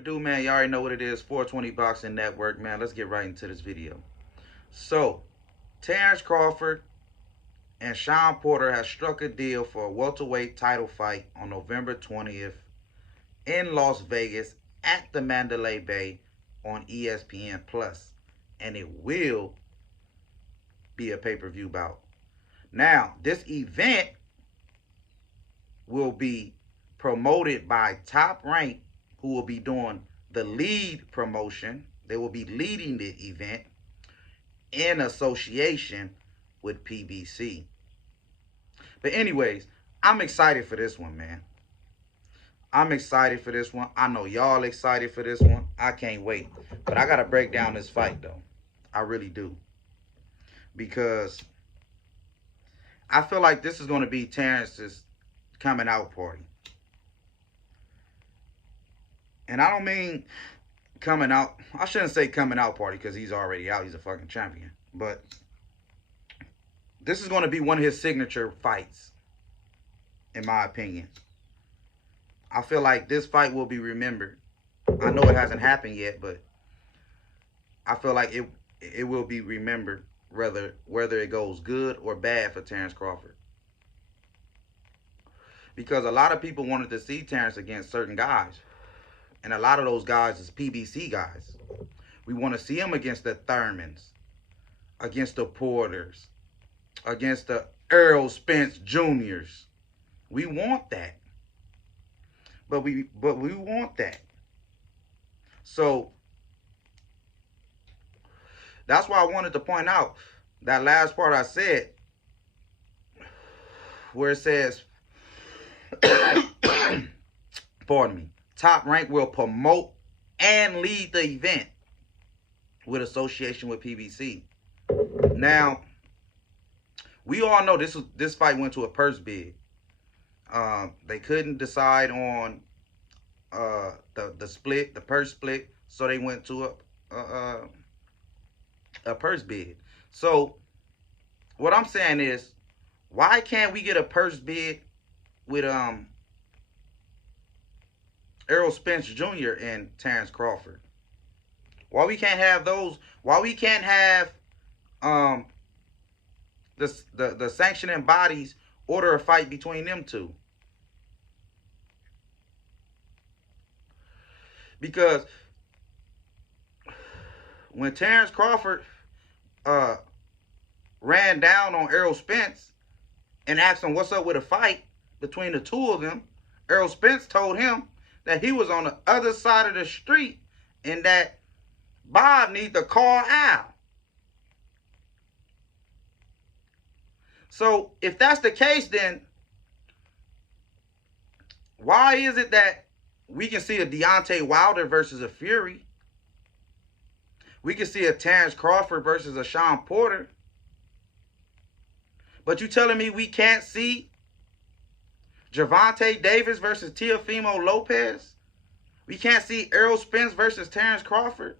ado, man, you already know what it is. 420 Boxing Network, man. Let's get right into this video. So, Terence Crawford and Shawn Porter have struck a deal for a welterweight title fight on November 20th in Las Vegas at the Mandalay Bay on ESPN Plus, and it will be a pay-per-view bout. Now, this event will be promoted by Top Rank, who will be doing the lead promotion. They will be leading the event in association with PBC. But anyways, I'm excited for this one, man. I'm excited for this one. I know y'all excited for this one. I can't wait. But I got to break down this fight, though. I really do. Because I feel like this is going to be Terence's coming out party. And I don't mean coming out. I shouldn't say coming out party because he's already out. He's a fucking champion. But this is going to be one of his signature fights, in my opinion. I feel like this fight will be remembered. I know it hasn't happened yet, but I feel like it will be remembered, whether it goes good or bad for Terence Crawford. Because a lot of people wanted to see Terence against certain guys. And a lot of those guys is PBC guys. We want to see him against the Thurmans, against the Porters, against the Errol Spence Juniors. We want that. But we want that. So that's why I wanted to point out that last part I said, where it says, pardon me, Top Rank will promote and lead the event with association with PBC. Now, we all know this fight went to a purse bid. They couldn't decide on the purse split, so they went to a purse bid. So what I'm saying is, why can't we get a purse bid with Errol Spence Jr. and Terence Crawford? Why we can't have those? Why we can't have the sanctioning bodies order a fight between them two? Because when Terence Crawford ran down on Errol Spence and asked him what's up with a fight between the two of them, Errol Spence told him that he was on the other side of the street and that Bob needs to call Al. So if that's the case, then why is it that we can see a Deontay Wilder versus a Fury? We can see a Terence Crawford versus a Shawn Porter. But you telling me we can't see Gervonta Davis versus Teofimo Lopez? We can't see Errol Spence versus Terence Crawford?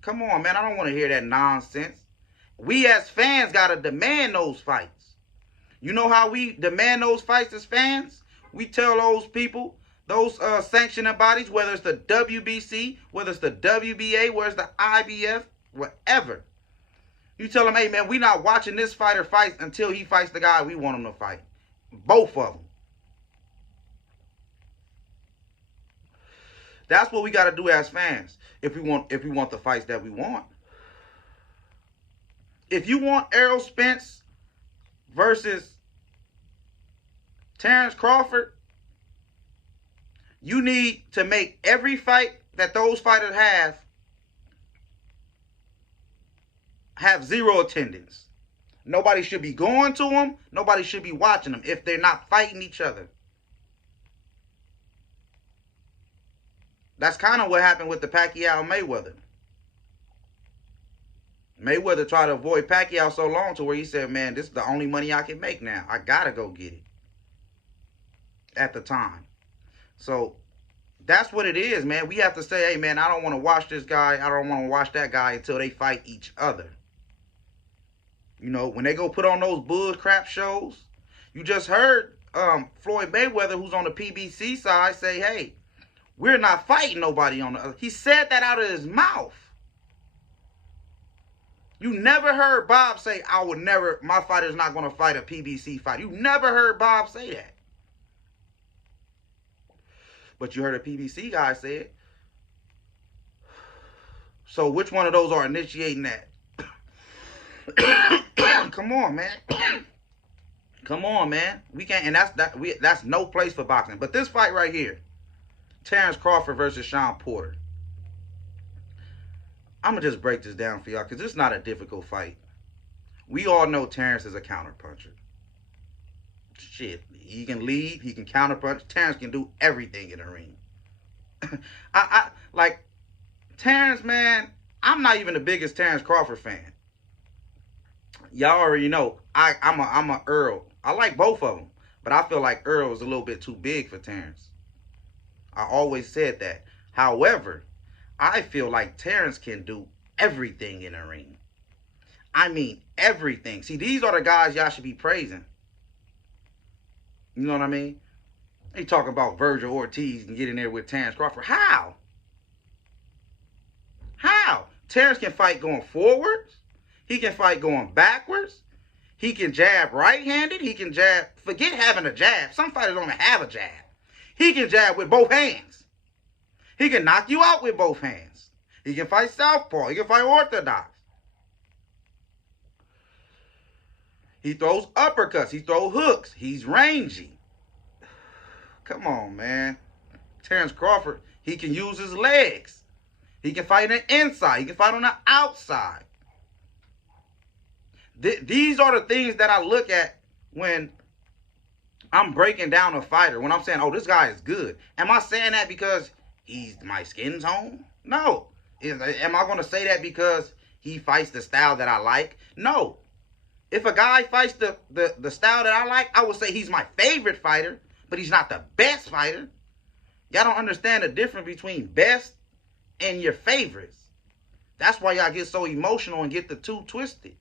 Come on, man. I don't want to hear that nonsense. We as fans got to demand those fights. You know how we demand those fights as fans? We tell those people, those sanctioning bodies, whether it's the WBC, whether it's the WBA, whether it's the IBF, whatever. You tell them, hey, man, we not watching this fighter fight until he fights the guy we want him to fight. Both of them. That's what we got to do as fans if we want the fights that we want. If you want Errol Spence versus Terence Crawford, you need to make every fight that those fighters have zero attendance. Nobody should be going to them. Nobody should be watching them if they're not fighting each other. That's kind of what happened with the Pacquiao-Mayweather. Mayweather tried to avoid Pacquiao so long to where he said, man, this is the only money I can make now. I got to go get it. At the time. So that's what it is, man. We have to say, hey, man, I don't want to watch this guy. I don't want to watch that guy until they fight each other. You know, when they go put on those bull crap shows, you just heard Floyd Mayweather, who's on the PBC side, say, hey, We're not fighting nobody on the other. He said that out of his mouth. You never heard Bob say, I would never, my fighter's not going to fight a PBC fight. You never heard Bob say that. But you heard a PBC guy say it. So which one of those are initiating that? Come on, man. Come on, man. We can't, and that's no place for boxing. But this fight right here, Terence Crawford versus Shawn Porter. I'm going to just break this down for y'all because it's not a difficult fight. We all know Terence is a counterpuncher. Shit, he can lead, he can counterpunch. Terence can do everything in the ring. Like, Terence, man, I'm not even the biggest Terence Crawford fan. Y'all already know, I'm a Earl. I like both of them, but I feel like Earl was a little bit too big for Terence. I always said that. However, I feel like Terence can do everything in the ring. I mean, everything. See, these are the guys y'all should be praising. You know what I mean? They talking about Virgil Ortiz and get in there with Terence Crawford. How? How? Terence can fight going forwards. He can fight going backwards. He can jab right-handed. He can jab. Forget having a jab. Some fighters don't even have a jab. He can jab with both hands. He can knock you out with both hands. He can fight southpaw. He can fight orthodox. He throws uppercuts. He throws hooks. He's rangy. Come on, man. Terence Crawford, he can use his legs. He can fight on the inside. He can fight on the outside. These are the things that I look at when I'm breaking down a fighter. When I'm saying, oh, this guy is good. Am I saying that because my skin tone? No. Am I going to say that because he fights the style that I like? No. If a guy fights the style that I like, I would say he's my favorite fighter, but he's not the best fighter. Y'all don't understand the difference between best and your favorites. That's why y'all get so emotional and get the two twisted.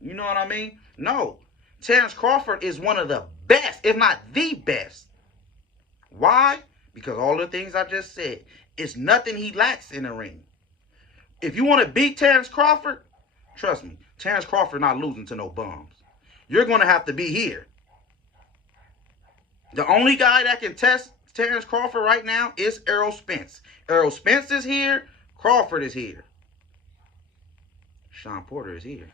You know what I mean? No. Terence Crawford is one of the best, if not the best. Why? Because all the things I just said. It's nothing he lacks in the ring. If you want to beat Terence Crawford, trust me, Terence Crawford not losing to no bums. You're going to have to be here. The only guy that can test Terence Crawford right now is Errol Spence. Errol Spence is here. Crawford is here. Shawn Porter is here.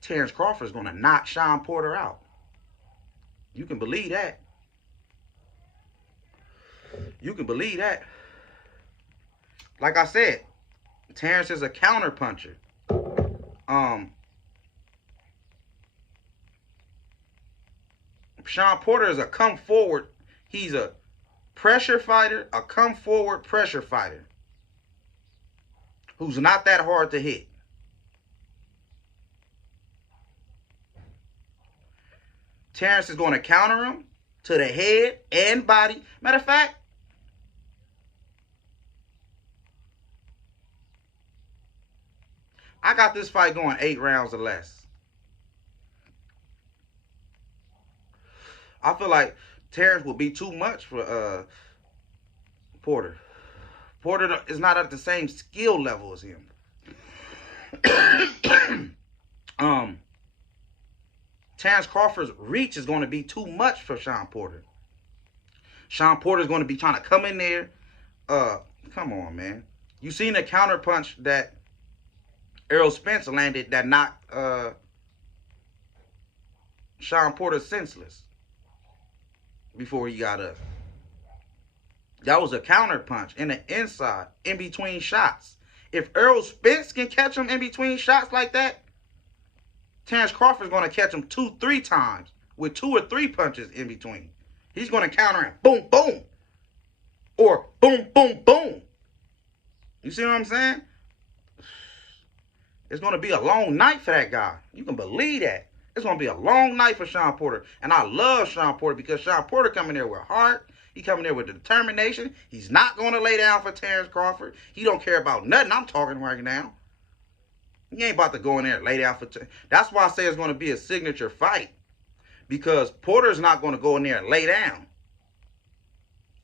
Terence Crawford is going to knock Shawn Porter out. You can believe that. You can believe that. Like I said, Terence is a counterpuncher. Shawn Porter is a come forward. He's a pressure fighter, a come forward pressure fighter who's not that hard to hit. Terence is going to counter him to the head and body. Matter of fact, I got this fight going 8 rounds or less. I feel like Terence will be too much for Porter. Porter is not at the same skill level as him. Terence Crawford's reach is going to be too much for Shawn Porter. Shawn Porter is going to be trying to come in there. Come on, man. You seen the counter punch that Errol Spence landed that knocked Shawn Porter senseless before he got up. That was a counter punch in the inside, in between shots. If Errol Spence can catch him in between shots like that, Terence Crawford's going to catch him 2-3 times with 2 or 3 punches in between. He's going to counter him. Boom, boom. Or boom, boom, boom. You see what I'm saying? It's going to be a long night for that guy. You can believe that. It's going to be a long night for Shawn Porter. And I love Shawn Porter because Shawn Porter coming there with heart. He coming there with determination. He's not going to lay down for Terence Crawford. He don't care about nothing I'm talking right now. He ain't about to go in there and lay down for... That's why I say it's going to be a signature fight. because Porter's not going to go in there and lay down.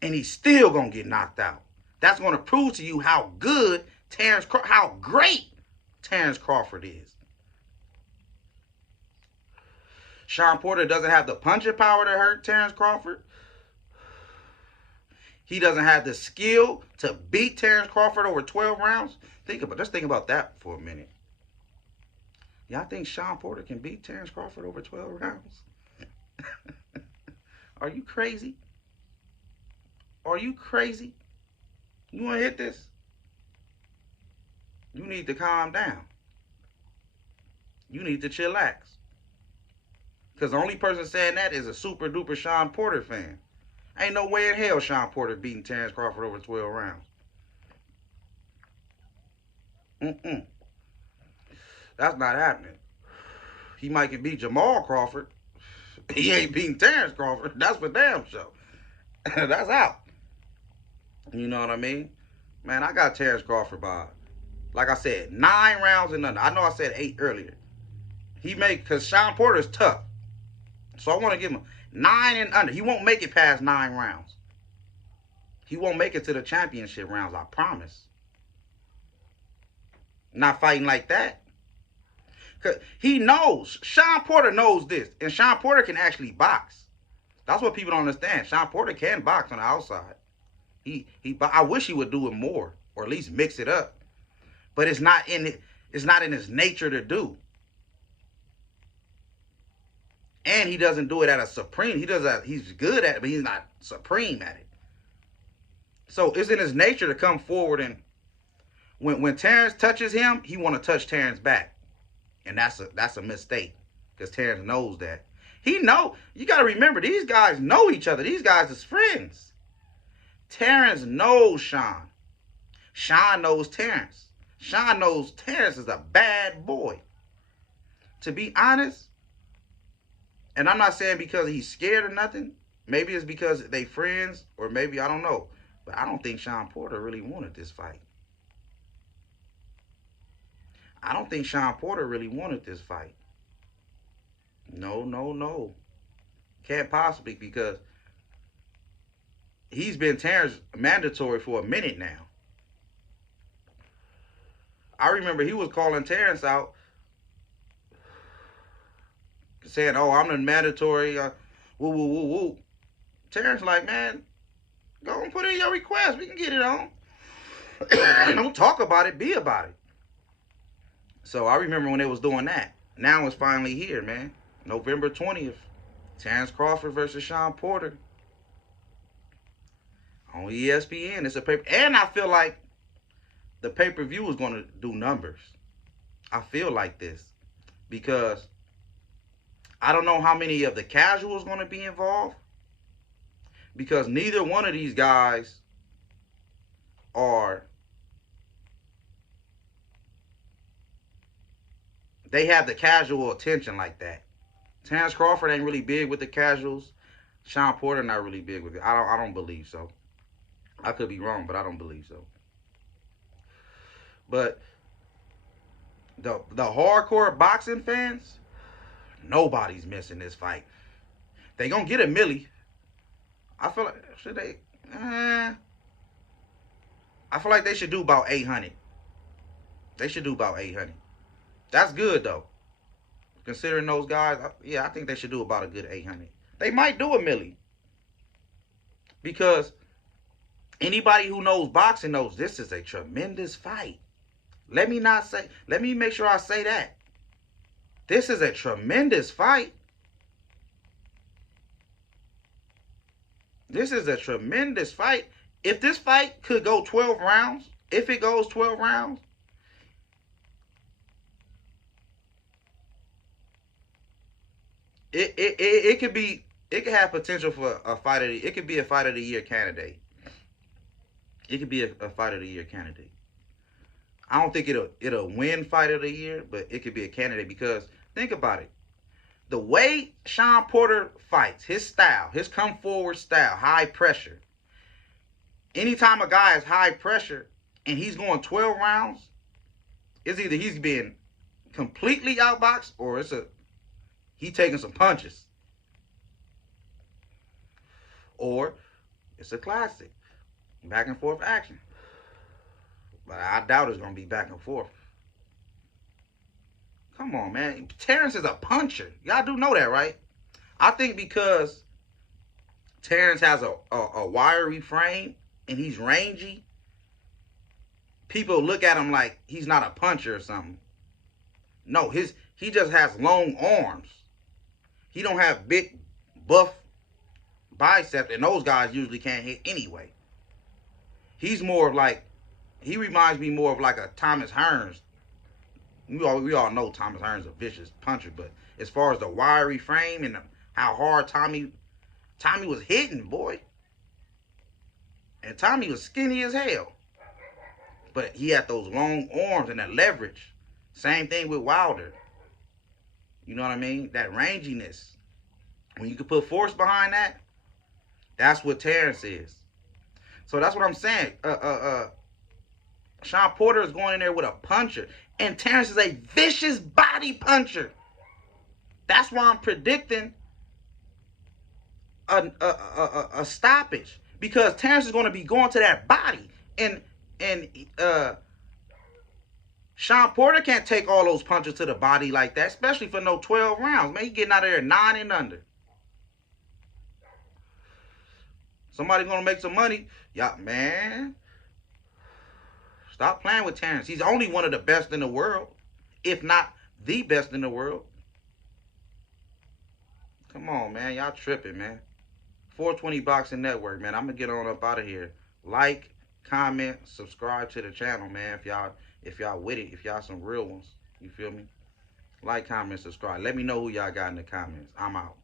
And he's still going to get knocked out. That's going to prove to you how good how great Terence Crawford is. Shawn Porter doesn't have the punching power to hurt Terence Crawford. He doesn't have the skill to beat Terence Crawford over 12 rounds. Just think about that for a minute. Y'all think Shawn Porter can beat Terence Crawford over 12 rounds? Are you crazy? Are you crazy? You want to hit this? You need to calm down. You need to chillax. Because the only person saying that is a super duper Shawn Porter fan. Ain't no way in hell Shawn Porter beating Terence Crawford over 12 rounds. That's not happening. He might can beat Jamal Crawford. He ain't beating Terence Crawford. That's for damn sure. That's out. You know what I mean? Man, I got Terence Crawford by, like I said, 9 rounds and under. I know I said 8 earlier. Because Shawn Porter is tough. So I want to give him 9 and under. He won't make it past 9 rounds. He won't make it to the championship rounds, I promise. Not fighting like that. Because he knows. Shawn Porter knows this. And Shawn Porter can actually box. That's what people don't understand. Shawn Porter can box on the outside. I wish he would do it more. Or at least mix it up. But it's not in his nature to do. And he doesn't do it at a supreme. He's good at it, but he's not supreme at it. So it's in his nature to come forward, and when Terence touches him, he want to touch Terence back. And that's a mistake. Because Terence knows that. You got to remember, these guys know each other. These guys is friends. Terence knows Shawn. Shawn knows Terence. Shawn knows Terence is a bad boy. To be honest, and I'm not saying because he's scared or nothing. Maybe it's because they friends, or maybe, I don't know. But I don't think Shawn Porter really wanted this fight. I don't think Shawn Porter really wanted this fight. No. Can't possibly, because he's been Terence mandatory for a minute now. I remember he was calling Terence out, saying, "Oh, I'm the mandatory, woo. Terence like, man, go and put in your request. We can get it on. Don't talk about it, be about it." So I remember when they was doing that. Now it's finally here, man. November 20th. Terence Crawford versus Shawn Porter. On ESPN. It's a paper. And I feel like the pay-per-view is going to do numbers. I feel like this. Because I don't know how many of the casuals going to be involved. Because neither one of these guys they have the casual attention like that. Terence Crawford ain't really big with the casuals. Shawn Porter not really big with it. I don't believe so. I could be wrong, but I don't believe so. But the hardcore boxing fans, nobody's missing this fight. They gonna get a milli. I feel like I feel like they should do about 800. They should do about 800. That's good though. Considering those guys, I think they should do about a good 800. They might do a milli. Because anybody who knows boxing knows this is a tremendous fight. Let me make sure I say that. This is a tremendous fight. This is a tremendous fight. If this fight could go 12 rounds, if it goes 12 rounds, it could have potential for a fight of the, it could be a fight of the year candidate. It could be a fight of the year candidate. I don't think it'll win fight of the year, but it could be a candidate, because think about it. The way Shawn Porter fights, his style, his come forward style, high pressure. Anytime a guy is high pressure and he's going 12 rounds, it's either he's being completely outboxed or he taking some punches. or it's a classic. Back and forth action. But I doubt it's going to be back and forth. Come on, man. Terence is a puncher. Y'all do know that, right? I think because Terence has a wiry frame and he's rangy, people look at him like he's not a puncher or something. No, he just has long arms. He don't have big, buff biceps, and those guys usually can't hit anyway. He's more of like, he reminds me more of like a Thomas Hearns. We all know Thomas Hearns is a vicious puncher, but as far as the wiry frame and how hard Tommy was hitting, boy. And Tommy was skinny as hell. But he had those long arms and that leverage. Same thing with Wilder. You know what I mean? That ranginess. When you can put force behind that, that's what Terence is. So that's what I'm saying. Shawn Porter is going in there with a puncher. And Terence is a vicious body puncher. That's why I'm predicting a stoppage. Because Terence is going to be going to that body. And Shawn Porter can't take all those punches to the body like that. Especially for no 12 rounds. Man, he getting out of there 9 and under. Somebody going to make some money. Yeah, man. Stop playing with Terence. He's only one of the best in the world, if not the best in the world. Come on, man. Y'all tripping, man. 420 Boxing Network, man. I'm going to get on up out of here. Like, comment, subscribe to the channel, man. If y'all with it, if y'all some real ones. You feel me? Like, comment, subscribe. Let me know who y'all got in the comments. I'm out.